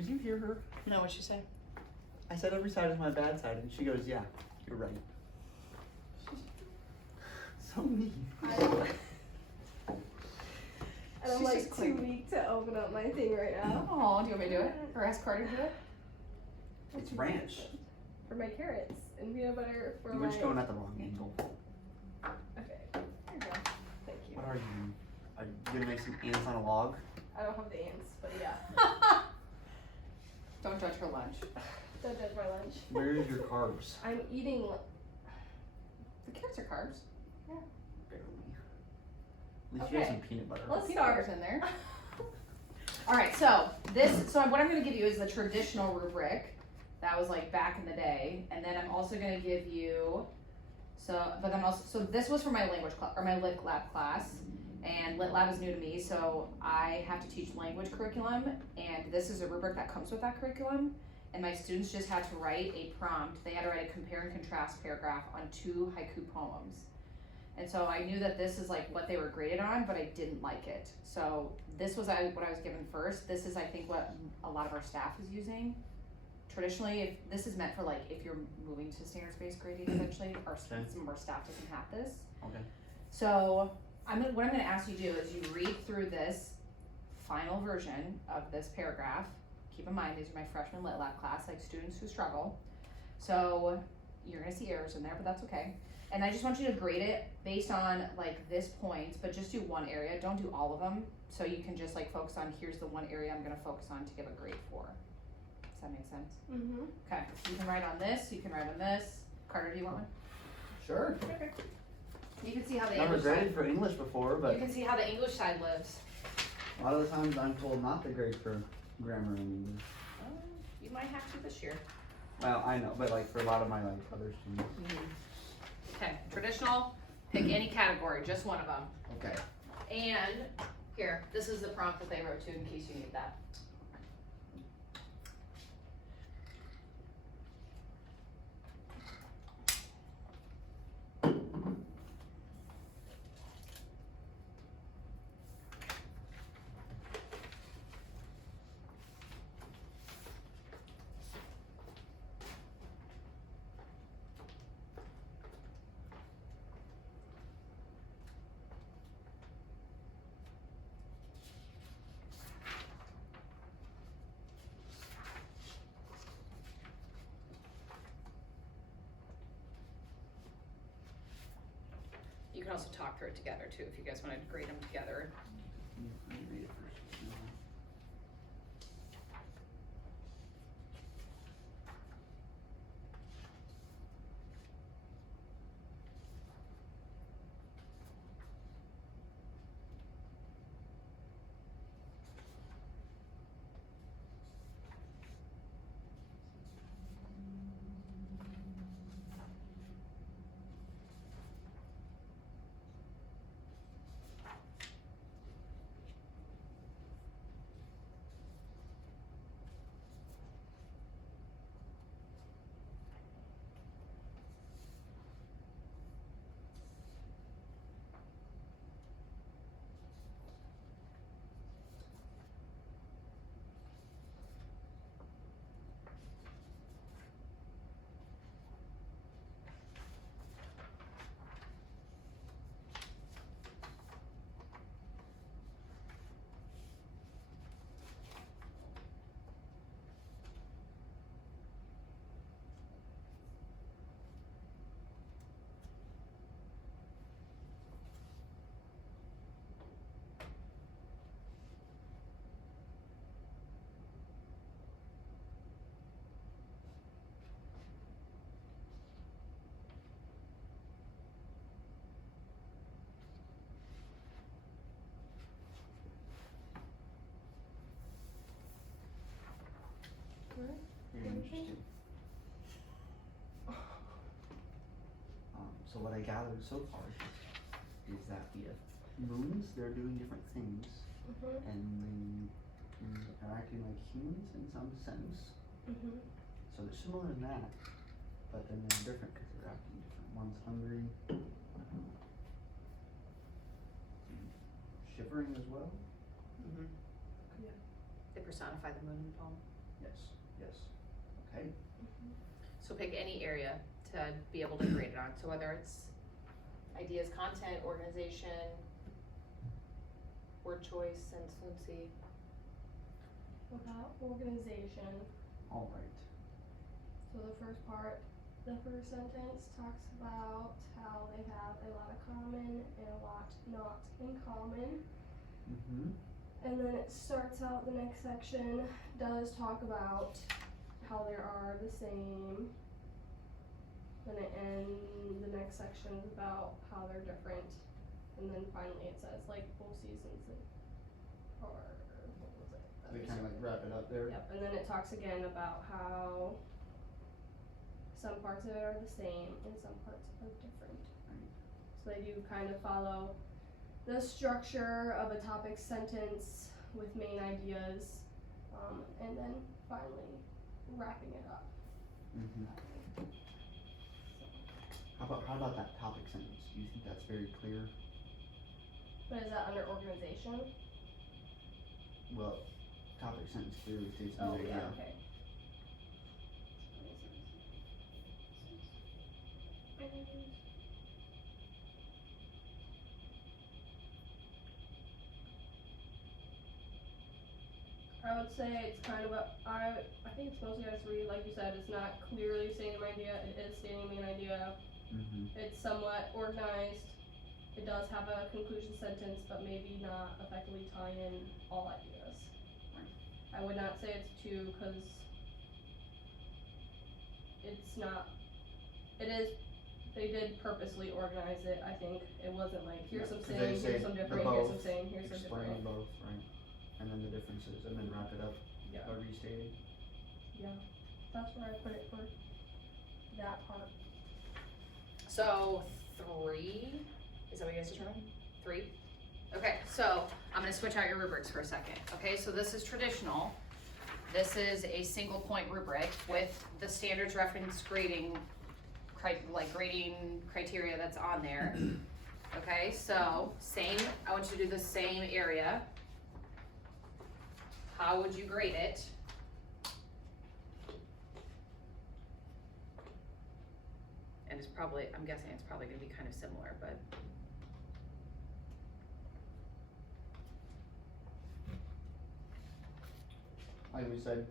Did you hear her? No, what'd she say? I said every side is my bad side, and she goes, yeah, you're right. So mean. And I'm like too weak to open up my thing right now. Oh, do you want me to do it? Or ask Carter to do it? It's ranch. For my carrots and peanut butter for You my... were just going at the wrong angle. Okay, there you go. Thank you. What are you? Are you gonna make some ants on a log? I don't have the ants, but yeah. Don't judge her lunch. Don't judge my lunch. Where is your carbs? I'm eating... The carrots are carbs. Barely. At least you have some peanut butter. Let's Peanut start. butter's in there. All right, so what I'm gonna give you is the traditional rubric. That was like back in the day, and then I'm also gonna give you, so this was for my language class, or my Lit Lab class, and Lit Lab is new to me, so I have to teach language curriculum, and this is a rubric that comes with that curriculum, and my students just had to write a prompt. They had to write a compare and contrast paragraph on 2 haiku poems. And so I knew that this is like what they were graded on, but I didn't like it. So this was what I was given first. This is, I think, what a lot of our staff is using. Traditionally, if this is meant for like if you're moving to standards-based grading eventually, some of our staff doesn't have this. Okay. So what I'm gonna ask you to do is you read through this final version of this paragraph. Keep in mind, these are my freshman Lit Lab class, like students who struggle. So you're gonna see errors in there, but that's okay. And I just want you to grade it based on like this point, but just do one area. Don't do all of them. So you can just like focus on, here's the one area I'm gonna focus on to give a grade for. Does that make sense? Mm-hmm. Okay, you can write on this, you can write on this. Carter, do you want one? Sure. Okay. You can see how the Never English graded side, for English before, you but can see how the English side lives. a lot of the times I'm told not to grade for grammar in English. You might have to this year. Well, I know, but like for a lot of my like other students. Okay, traditional, pick any category, just one of them. Okay. And here, this is the prompt that they wrote too in case you need that. You can also talk through it together too if you guys want to grade them together. Let me read it first. You're interested. So what I gathered so far is that the moons, they're doing different things, and they are acting like humans in some sense. So they're similar in that, but then they're different because they're acting different. One's hungry, shivering as well. They personify the moon in the poem. Yes, okay, So pick any area to be able to grade it on. So whether it's ideas, content, organization, word choice, sentence fluency. About organization. alright. So the first sentence talks about how they have a lot of common and a lot not in common. Mm-hmm. And then it starts out, the next section does talk about how there are the same. Then it ends, the next section is about how they're different. And then finally it says like both seasons or what was it? that We we kinda like started? wrap it up there. Yep, and then it talks again about how some parts of it are the same and some parts are different. Right. So they do kind of follow the structure of a topic sentence with main ideas, and then finally wrapping it up. Mm-hmm. How about that topic sentence? Do you think that's very clear? But is that under organization? Well, topic sentence clearly states the Oh, idea. yeah, okay. I would say it's kind of I think it's mostly as read, like you said, it's not clearly stating an idea, it is stating main idea. Mm-hmm. It's somewhat organized. It does have a conclusion sentence, but maybe not effectively tie in all ideas. Right. I would not say it's two, cause it's not, it is, they did purposely organize it, I think. It wasn't like, here's Yeah, some 'cause they same, say here's some the different, here's some both, same, here's some Explain different. both, right? And then the differences, and then wrap it up Yeah, by restating. yeah, that's where I put it for that part. So 3, is that what you guys are doing? 3? Okay, so I'm gonna switch out your rubrics for a second. Okay, so this is traditional. This is a single point rubric with the standards reference grading, grading criteria that's on there. Okay, so same, I want you to do the same area. How would you grade it? And it's probably, I'm guessing it's probably gonna be kind of similar, but. Like we said,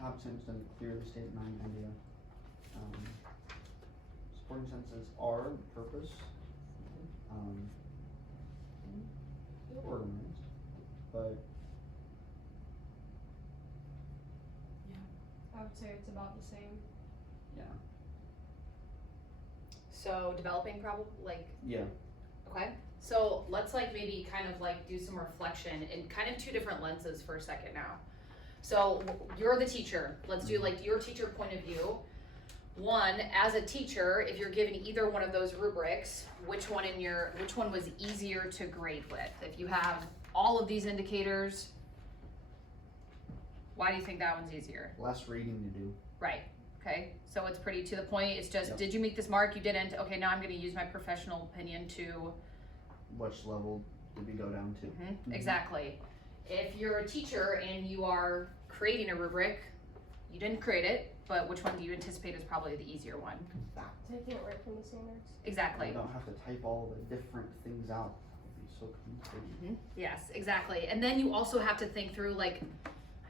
top sentence doesn't clearly state main idea. Supporting sentences are purpose. They're organized, but I would say it's about the same. yeah, So developing yeah. okay, so let's maybe kind of do some reflection in kind of 2 different lenses for a second now. So you're the teacher, let's do your teacher point of view. One, as a teacher, if you're given either one of those rubrics, which one was easier to grade with? If you have all of these indicators, why do you think that one's easier? Less reading to do. Right, okay, so it's pretty to the point, it's just, Yep. Did you meet this mark, you didn't, okay, now I'm gonna use my professional opinion to, Which level did we go down to? Mhm. exactly. If you're a teacher and you are creating a rubric, you didn't create it, but which one do you anticipate is probably the easier one? Taking it right from the standards. Exactly. You don't have to type all the different things out. That would be so confusing. Yes, exactly. And then you also have to think through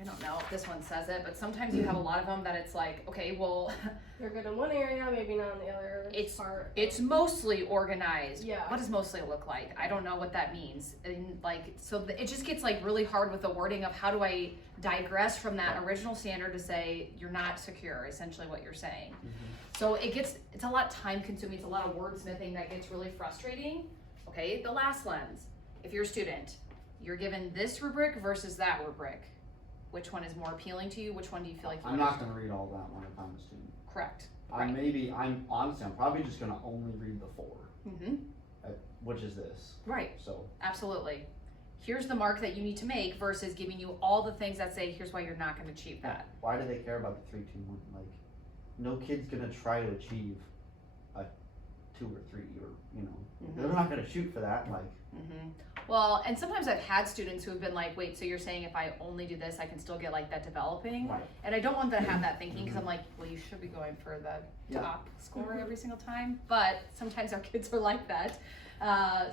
I don't know if this one says it, but sometimes you have a lot of them that it's okay, well, They're good in one area, maybe not in the other part. it's mostly organized. Yeah. What does mostly look like? I don't know what that means. And it just gets really hard with the wording of how do I digress from that original standard to say you're not secure, essentially what you're saying. So it's a lot time consuming, it's a lot of wordsmithing that gets really frustrating. Okay, the last lens. If you're a student, you're given this rubric versus that rubric. Which one is more appealing to you? Which one do you feel like you I'm not gonna read all that one if I'm a student. Correct. I'm probably just gonna only read the 4, Mm-hmm. which is this. Right. So Absolutely. Here's the mark that you need to make versus giving you all the things that say here's why you're not going to achieve that. why do they care about the 3, 2, 1? No kid's gonna try to achieve a 2 or 3 or, you know, they're not gonna shoot for that, like. Well, and sometimes I've had students who have been like, wait, so you're saying if I only do this, I can still get like that developing? Right. And I don't want them to have that thinking, because I'm like, well, you should be going for the top score every single time. But sometimes our kids are like that.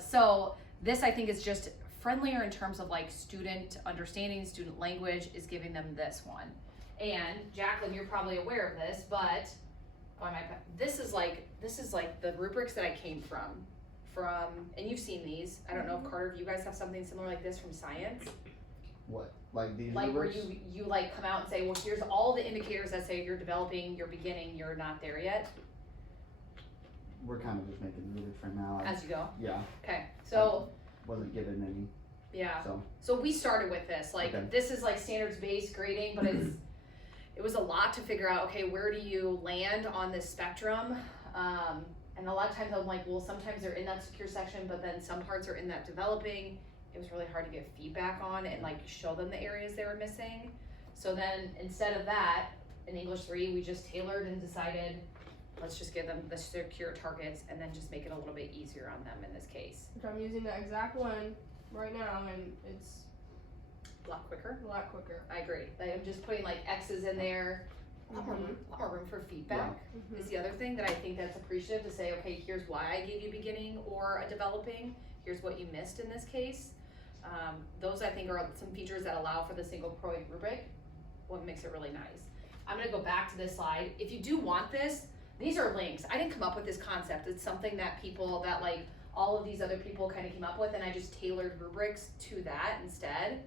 So this, I think, is just friendlier in terms of like student understanding, student language is giving them this one. And Jacqueline, you're probably aware of this, but this is like the rubrics that I came from, and you've seen these. I don't know if Carter, if you guys have something similar like this from science. What? Like these Like rubrics? where you like come out and say, well, here's all the indicators that say you're developing, you're beginning, you're not there yet. We're kind of just making rubrics right now. As you go. Yeah. Okay. So Wasn't given any. yeah. So. So we started with this. Like this is like standards based grading, but it was a lot to figure out. Okay, where do you land on this spectrum? And a lot of times I'm like, well, sometimes they're in that secure section, but then some parts are in that developing. It was really hard to get feedback on and like show them the areas they were missing. So then instead of that, in English 3, we just tailored and decided, let's just give them the secure targets and then just make it a little bit easier on them in this case. Which I'm using the exact one right now, and it's A lot quicker. a lot quicker. I agree. Like, I'm just putting like X's in there. A lot more room for feedback is the other thing that I think that's appreciative to say, okay, here's why I gave you beginning or a developing. Here's what you missed in this case. Those I think are some features that allow for the single point rubric, what makes it really nice. I'm gonna go back to this slide. If you do want this, these are links. I didn't come up with this concept. It's something that like all of these other people kind of came up with, and I just tailored rubrics to that instead.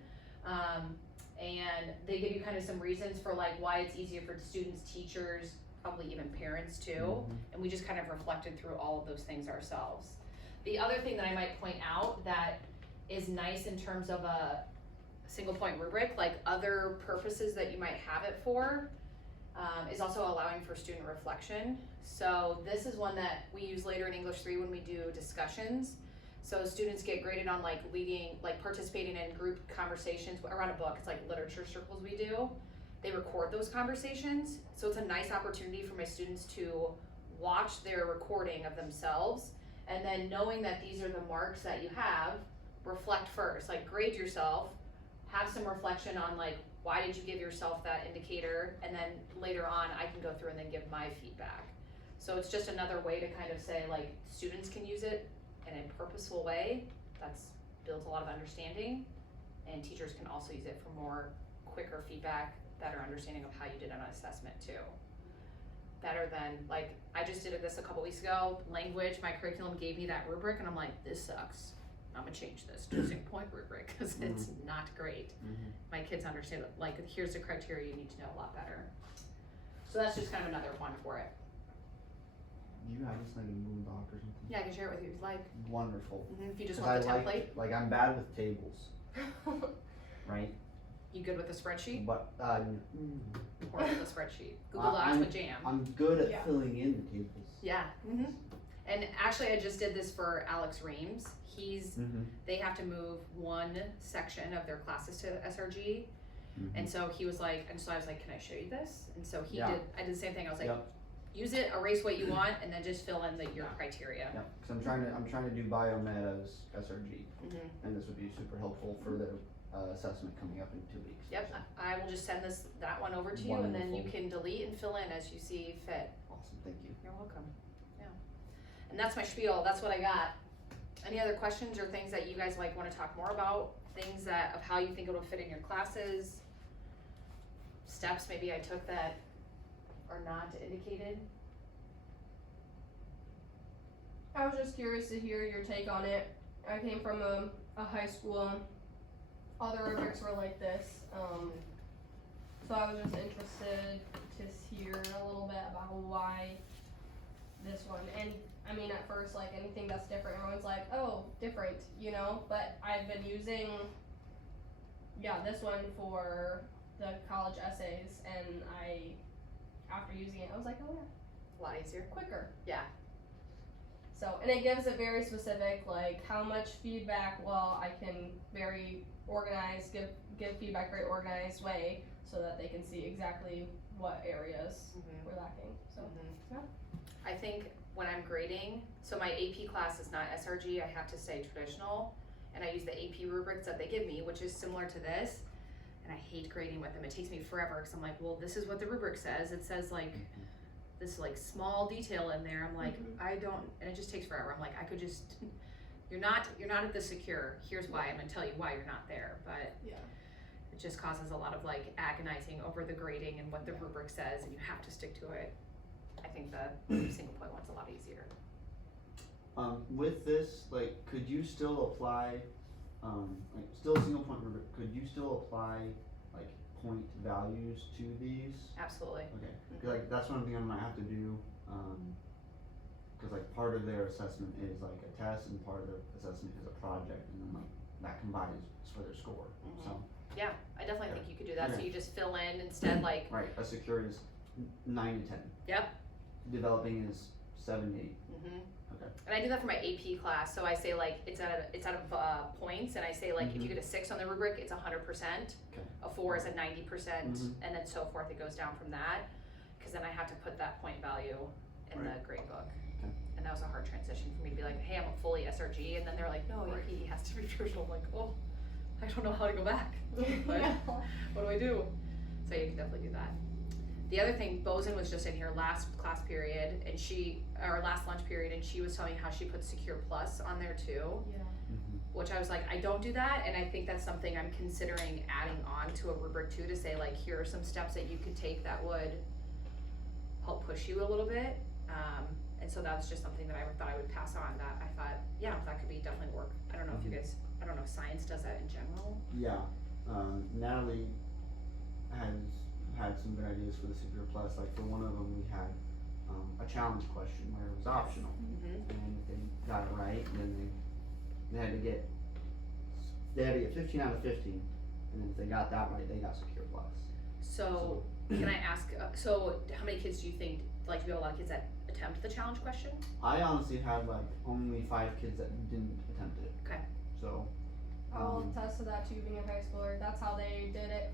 And they give you kind of some reasons for like why it's easier for students, teachers, probably even parents too. And we just kind of reflected through all of those things ourselves. The other thing that I might point out that is nice in terms of a single point rubric, like other purposes that you might have it for, is also allowing for student reflection. So this is one that we use later in English 3 when we do discussions. So students get graded on like participating in group conversations around a book. It's like literature circles we do. They record those conversations. So it's a nice opportunity for my students to watch their recording of themselves, and then knowing that these are the marks that you have, reflect first, like grade yourself, have some reflection on like, why did you give yourself that indicator? And then later on, I can go through and then give my feedback. So it's just another way to kind of say like, students can use it in a purposeful way that's builds a lot of understanding, and teachers can also use it for more quicker feedback, better understanding of how you did an assessment too. Better than like, I just did this a couple weeks ago, language, my curriculum gave me that rubric and I'm like, this sucks. I'm gonna change this to a single point rubric because it's not great. My kids understand it, like here's the criteria you need to know a lot better. So that's just kind of another one for it. Do you have this thing in Google Doc or something? Yeah, I can share it with you if you'd like. Wonderful. If you just want the template. Like I'm bad with tables, right? You good with the spreadsheet? But Or with the spreadsheet? Google Docs with Jam. I'm good at filling in the tables. Yeah. And actually, I just did this for Alex Reams. They have to move one section of their classes to SRG, and so he was like, and so I was like, can I show you this? And so I did the same thing. I was like, use it, erase what you want, and then just fill in your criteria. Yeah, because I'm trying to do biomed as SRG, and this would be super helpful for the assessment coming up in 2 weeks. Yep, I will just send that one over to you, and then you can delete and fill in as you see fit. Awesome, thank you. You're welcome. Yeah, and that's my spiel. That's what I got. Any other questions or things that you guys like want to talk more about? Things of how you think it'll fit in your classes? Steps maybe I took that are not indicated? I was just curious to hear your take on it. I came from a high school. All the rubrics were like this. So I was just interested to hear a little bit about why this one. And I mean, at first, like anything that's different, everyone's like, oh, different, you know? But I've been using, this one for the college essays, and after using it, I was like, oh yeah. A lot easier. Quicker. Yeah. So, and it gives it very specific, like how much feedback, I can very organized, give feedback very organized way so that they can see exactly what areas we're lacking. So, yeah. I think when I'm grading, so my AP class is not SRG, I have to say traditional, and I use the AP rubrics that they give me, which is similar to this, and I hate grading with them. It takes me forever, because I'm like, well, this is what the rubric says. It says like, this like small detail in there. I'm like, I don't, and it just takes forever. I'm like, I could just, you're not at the secure. Here's why. I'm gonna tell you why you're not there, but Yeah. it just causes a lot of like agonizing over the grading and what the rubric says, and you have to stick to it. I think the single point one's a lot easier. With this, like, could you still apply, like, still a single point rubric, could you still apply, like, point values to these? Absolutely. Okay, 'cause, like, that's one thing I might have to do, cause like, part of their assessment is like a test and part of their assessment is a project, and then like, that combines for their score, so. Yeah, I definitely think you could do that, so Okay. you just fill in instead like, Right, a secure is 9 to 10. Yep. Developing is 7 to 8. Okay. And I do that for my AP class, so I say like, it's out of points, and I say like, if you get a 6 on the rubric, it's 100%, Okay. a 4 is a 90%, Mhm. and then so forth, it goes down from that, cause then I have to put that point value in the grade book. Okay. And that was a hard transition for me to be like, hey, I'm a fully SRG, and then they're like, no, AP has to be traditional. I'm like, oh, I don't know how to go back. But what do I do? So you can definitely do that. The other thing, Bozen was just in here last class period, and last lunch period, and she was telling me how she put Secure Plus on there too, Yeah. which I was like, I don't do that, and I think that's something I'm considering adding on to a rubric too, to say like, here are some steps that you could take that would help push you a little bit. And so that was just something that I thought I would pass on, that I thought, yeah, that could be definitely work. I don't know if you guys, I don't know if science does that in general. Yeah, Natalie has had some good ideas for the Secure Plus. Like for one of them, we had a challenge question where it was optional, and if they got it right, then they had to get 15 out of 15, and then if they got that right, they got Secure Plus. So can I ask, so how many kids do you think, like, you have a lot of kids that attempt the challenge question? I honestly had like only 5 kids that didn't attempt it. Okay. So. I'll attest to that too, being a high schooler. That's how they did it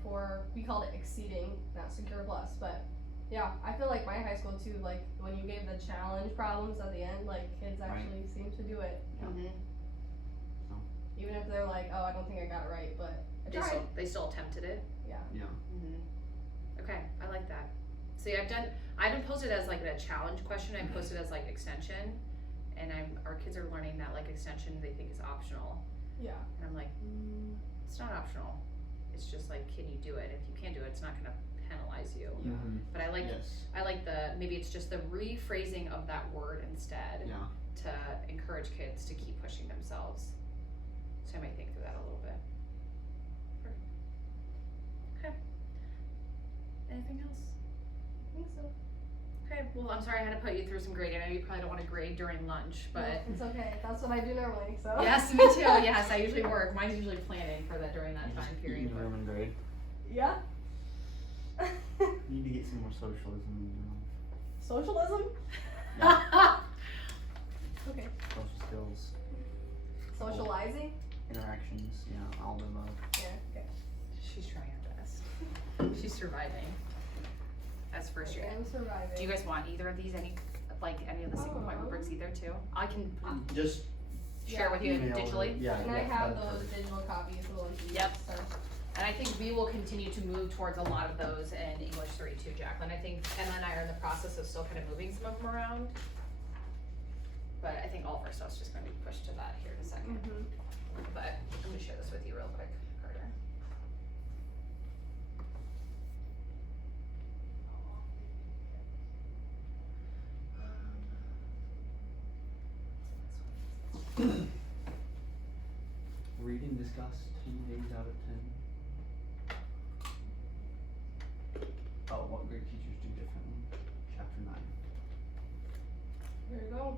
we called it exceeding, not Secure Plus. But yeah, I feel like my high school too, like when you gave the challenge problems at the end, like kids actually seem to do it. Mm-hmm. So. Even if they're like, oh, I don't think I got it right, but I tried. They still attempted it? Yeah. Yeah. Okay, I like that. See, I haven't posted as like a challenge question, I posted as like extension, and our kids are learning that like extension they think is optional. Yeah. And I'm like, it's not optional. It's just like, can you do it? If you can't do it, it's not gonna penalize you. Mm-hmm. But I like Yes. maybe it's just the rephrasing of that word instead Yeah. to encourage kids to keep pushing themselves. So I might think through that a little bit. Okay. Anything else? I think so. Okay, well, I'm sorry I had to put you through some grading. I know you probably don't want to grade during lunch, but. It's okay. That's what I do normally, so. Yes, me too. Yes, I usually work. Mine's usually planning for that during that time period. Room and grade. Yeah. Need to get some more socialism. Socialism? Yeah. Okay. Social skills, Socializing? interactions, all of the above. Yeah, okay. She's trying her best. She's surviving. That's first year. I'm surviving. Do you guys want either of these? Any of the single point rubrics either too? I can Just share with you email digitally. it. Yeah. And I have those digital copies of the ones you Yep. so. And I think we will continue to move towards a lot of those in English 3 too, Jacqueline. I think Emma and I are in the process of still kind of moving some of them around. But I think all of our stuff's just gonna be pushed to that here in a second. But I'm gonna share this with you real quick, Carter. Reading discussed 10 days out of 10. Oh, what grade teachers do differently? Chapter 9. There you go.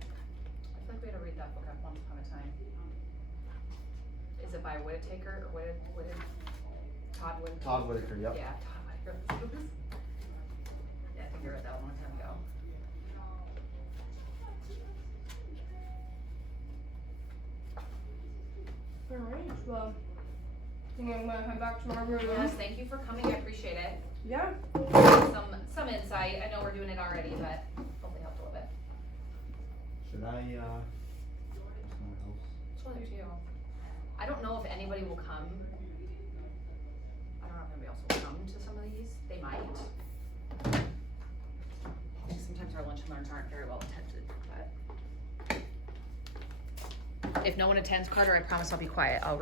I feel like we had to read that book at once upon a time. Is it by Whittaker or Todd Whittaker? Todd Whittaker, yep. Yeah, Todd Whittaker. Yeah, I think I read that one a long time ago. Alright, well, think I'm gonna head back to my room. Yes, thank you for coming. I appreciate it. Yeah. Some insight. I know we're doing it already, but hopefully helped a little bit. Should I, someone else? It's really up to you. I don't know if anybody will come. I don't know if anybody else will come to some of these. They might. Sometimes our lunch and learns aren't very well attended, but if no one attends, Carter, I promise I'll be quiet. I'll read.